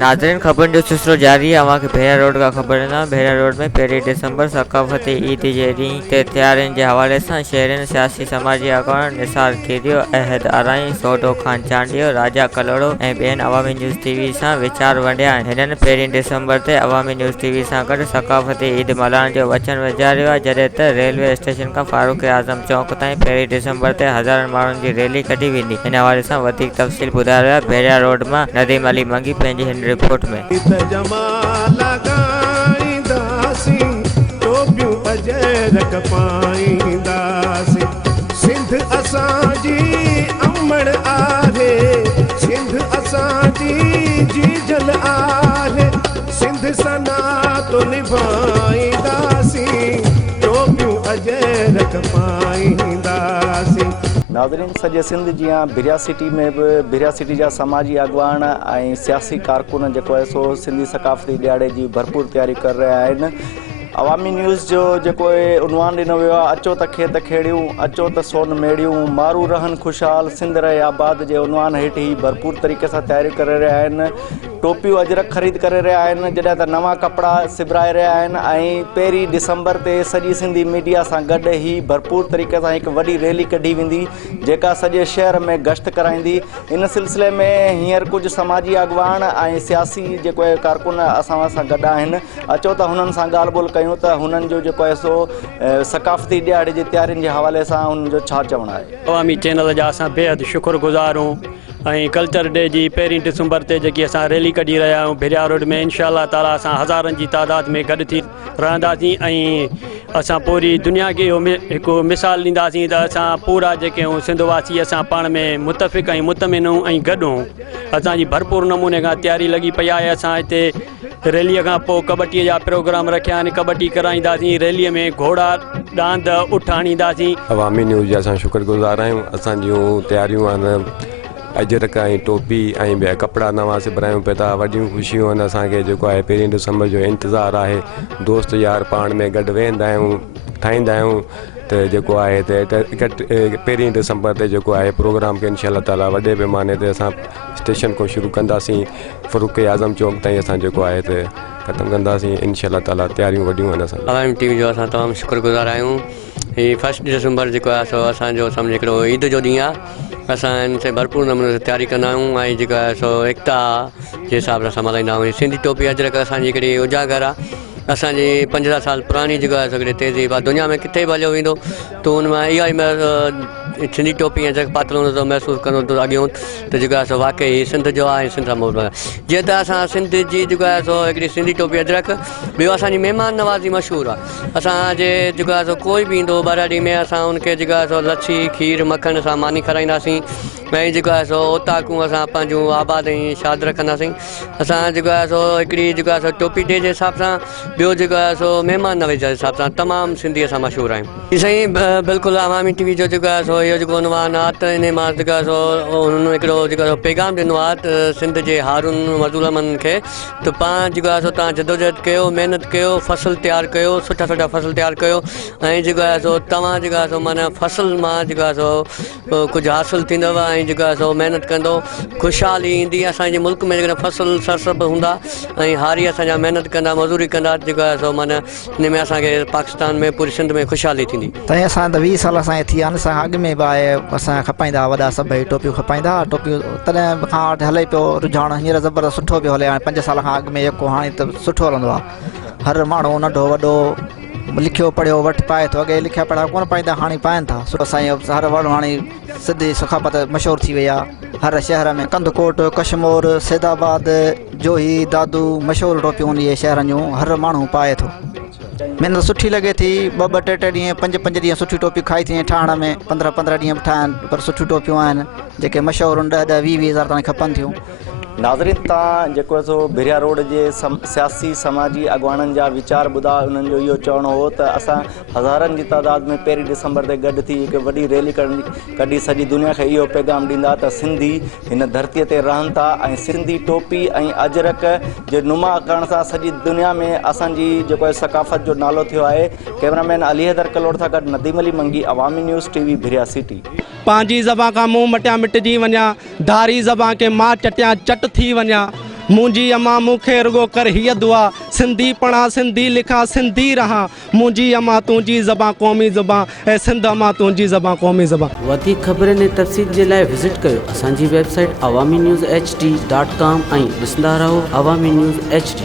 नाज़रीन, खबरनि जो सिलसिलो जारी है। अवां खे भेरा रोड का खबर ॾिना। भेरा रोड में 1 दिसंबर सकाफ़ती ईद जे ॾींहुं ते तयारियुनि जे हवाले सां शहरनि सियासी समाजी अॻवान निसार खीरियो, अहद आराई, सौदो ख़ान चांडियो, राजा कलोड़ो ऐं ॿियनि अवामी न्यूज़ टीवी सां वीचार वंडिया आहिनि। हिननि 1 दिसंबर ते अवामी न्यूज़ टीवी सां गॾु सकाफ़ती ईद मल्हाइण जो वचन विचारियो आहे, जॾहिं त रेलवे स्टेशन खां फारूक आज़म चौक ताईं 1 दिसंबर ते हज़ारनि माण्हुनि जी रैली कढी वेंदी। हिन हवाले सां वधीक तफ़सील ॿुधायो आहे भेरा रोड मां नदीम अली मंगी पंहिंजी हिन रिपोर्ट में। सिंध असांजी अमड़ आहे, सिंध असांजी जीजल आहे, सिंध सना तो निभाईंदासीं, टोपियूं अजय रख पाईंदासीं। नाज़रीन, सॼे सिंध जियां भिरिया सिटी में बि भिरिया सिटी जा समाजी अॻवान ऐं सियासी कारकुन जेको आहे सो सिंधी सकाफ़ती ॾियारे जी भरपूर तयारी करे रहिया आहिनि। अवामी न्यूज़ जो जेको उनवान ॾिनो वियो आहे, अचो त खेत खेड़ियूं, अचो त सोन मेड़ियूं, मारू रहनि ख़ुशहाल, सिंध रहे आबाद जे उनवान हेठि ई भरपूर तरीक़े सां तयारी करे रहिया आहिनि। टोपियूं अजरक ख़रीद करे रहिया आहिनि, जॾहिं त नवां कपिड़ा सिबराए रहिया आहिनि ऐं 1 दिसंबर ते सॼी सिंधी मीडिया सां गॾु ई भरपूर तरीक़े सां हिकु वॾी रैली कढी वेंदी, जेका सॼे शहर में गश्त कराईंदी। इन सिलसिले में हींअर कुझु समाजी अॻवान ऐं सियासी जेको आहे कारकुन असां सां गॾु आहिनि। अचो त हुननि सां ॻाल्हि ॿोल कयूं त हुननि जो जेको आहे सो सकाफ़ती ॾियारे जी तयारियुनि जे हवाले सां हुननि जो छा चवणु आहे। अवामी चैनल जा असां बेहद शुक्रगुज़ार आहियूं ऐं कल्चर डे जी 1 दिसंबर ते जेकी असां रैली कढी रहिया आहियूं भेरिया रोड में, इंशाअल्लाह ताला असां हज़ारनि जी तादाद में गॾु थी रहंदासीं ऐं असां पूरी दुनिया खे इहो हिकु मिसाल ॾींदासीं त असां पूरा जेके आहियूं सिंधवासी असां पाण में मुतफ़िक़ ऐं मुतमिन ऐं गॾु आहियूं। असांजी भरपूर नमूने खां तयारी लॻी पई आहे। असां हिते रैलीअ खां पोइ कबड्डीअ जा प्रोग्राम रखिया आहिनि, कबड्डी कराईंदासीं, रैलीअ में घोड़ा डांद उठ आणींदासीं। अवामी न्यूज़ जा असां शुक्रगुज़ार आहियूं। असांजियूं तयारियूं आहिनि अजरक ऐं टोपी ऐं ॿिया कपिड़ा नवां सिबरायूं पिया था। वॾियूं ख़ुशियूं आहिनि असांखे, जेको आहे 1 दिसंबर जो इंतज़ारु आहे। दोस्त यार पाण में गॾु वेहंदा आहियूं, ठाहींदा आहियूं त जेको आहे त 1 दिसंबर ते जेको आहे प्रोग्राम खे इंशाअल्लाह ताला वॾे पैमाने ते असां स्टेशन खां शुरू कंदासीं, फारूक आज़म चौक ताईं असां जेको आहे त ख़तमु कंदासीं इंशाअल्लाह ताला। तयारियूं वॾियूं आहिनि असां। अवामी टीवी जो असां तमामु शुक्रगुज़ार आहियूं। हीअ 1 दिसंबर जेको आहे सो असांजो सम्झ हिकिड़ो ईद जो ॾींहुं आहे। असां हिन से भरपूर नमूने तयारी कंदा आहियूं ऐं जेको आहे सो एकता जे हिसाब सां मल्हाईंदा आहियूं। सिंधी टोपी अजरक असांजी हिकिड़ी उजागर आहे। असांजी 15 साल पुरानी जेको आहे हिकिड़ी तहज़ीब आहे। दुनिया में किथे बि हलियो वेंदो त हुन मां इहा ई सिंधी टोपी ऐं जेको पातलो हूंदो महसूसु कंदो त अॻियों त जेको आहे सो वाक़ई सिंध जो आहे ऐं सिंध जा मोहबत आहे। जीअं त असां सिंध जी जेको आहे सो हिकिड़ी सिंधी टोपी अजरक, ॿियो असांजी महिमान नवाज़ी मशहूरु आहे। असांजे जेको आहे सो कोई बि ईंदो बराड़ी में असां हुनखे जेको आहे सो लच्छी खीर मखण सां मानी खाराईंदासीं ऐं जेको आहे सो ओताकूं असां पंहिंजूं आबाद ऐं शाद रखंदासीं। असां जेको आहे सो हिकिड़ी जेको आहे सो टोपी डे जे हिसाब सां, ॿियो जेको आहे सो महिमान नवाज़ी जे हिसाब सां तमामु सिंधी असां मशहूरु आहियूं। साईं बिल्कुलु अवामी टीवी जो जेको आहे सो इहो जेको उनवान आहे त इन मां जेको आहे सो हुननि हिकिड़ो जेको आहे पैगाम ॾिनो आहे त सिंध जे हारून मज़लूमनि खे त पाण जेको आहे सो तव्हां जदोजहद कयो, महिनत कयो, फसल तयारु कयो, सुठा सुठा फसल तयारु कयो ऐं जेको आहे सो तव्हां जेको आहे सो माना फसल मां जेको आहे सो कुझु हासिलु थींदव ऐं जेको आहे सो महिनत कंदो ख़ुशहाली ईंदी। असांजे मुल्क में जेकॾहिं फसल सरसब हूंदा ऐं हारी असांजा महिनत कंदा, मज़ूरी कंदा, जेको आहे सो माना हिन में असांखे पाकिस्तान में पूरी सिंध में ख़ुशहाली थींदी। त असां त 20 साल असांखे थी विया आहिनि। असां अॻु में बि आहे असां खपाईंदा वॾा सभई टोपियूं खपाईंदा टोपियूं, तॾहिं खां वठी हले पियो रुझान हींअर ज़बरदस्त सुठो पियो हले। हाणे 5 साल खां अॻु में जेको हाणे त सुठो हलंदो आहे। हर माण्हू नंढो वॾो लिखियो पढ़ियो वटि पाए थो। अॻे लिखिया पढ़िया कोन पाईंदा, हाणे पाइनि था। सुठो असांजो हर माण्हू हाणे सिंधी सकाफ़त मशहूरु थी वई आहे। हर शहर में कंदकोट, कशमोर, सैदाबाद, जोही, दादू मशहूरु टोपियूं इहे शहरनि जूं हर माण्हू पाए थो। महिनत सुठी लॻे थी। 2-2, 3-3 ॾींहं 5-5 ॾींहं सुठी टोपी खाई थी ठाहिण में। 15-15 ॾींहं बि ठाहिनि पर सुठियूं टोपियूं आहिनि जेके मशहूरु 10-10, 20 हज़ार ताईं खपनि थियूं। नाज़रीन, तव्हां जेको आहे सो भेरिया रोड जे सियासी समाजी अॻवाननि जा वीचार ॿुधा। उन्हनि जो इहो चवणो हो त असां हज़ारनि जी तादाद में 1 दिसंबर ते गॾु थी हिकु वॾी रैली कढी सॼी दुनिया खे इहो पैगाम ॾींदा त सिंधी हिन धरतीअ ते रहनि था ऐं सिंधी टोपी ऐं अजरक जे नुमा करण सां सॼी दुनिया में असांजी जेको आहे सकाफ़त जो नालो थियो आहे। कैमरामैन अली हैदर कलोड़ सां गॾु नदीम अली मंगी, अवामी न्यूज़ टीवी, भिरिया सिटी। पंहिंजी ज़बान खां मुंहुं मटिया मिटिजी वञा, धारी ज़बान खे मां चटिया चट थी वञा, मुंहिंजी अम्मा मूंखे रुगो कर हीअ दुआ सिंधी पढ़ा सिंधी लिखा सिंधी रहा मुंहिंजी अम्मा तुंहिंजी ज़बान क़ौमी ज़बान ऐं सिंध अम्मा तुंहिंजी ज़बान क़ौमी ज़बान। वधीक ख़बरनि ऐं तफ़सील जे लाइ विज़िट कयो असांजी वेबसाइट awaminews.hd.com ऐं ॾिसंदा रहो अवामी न्यूज़ HD।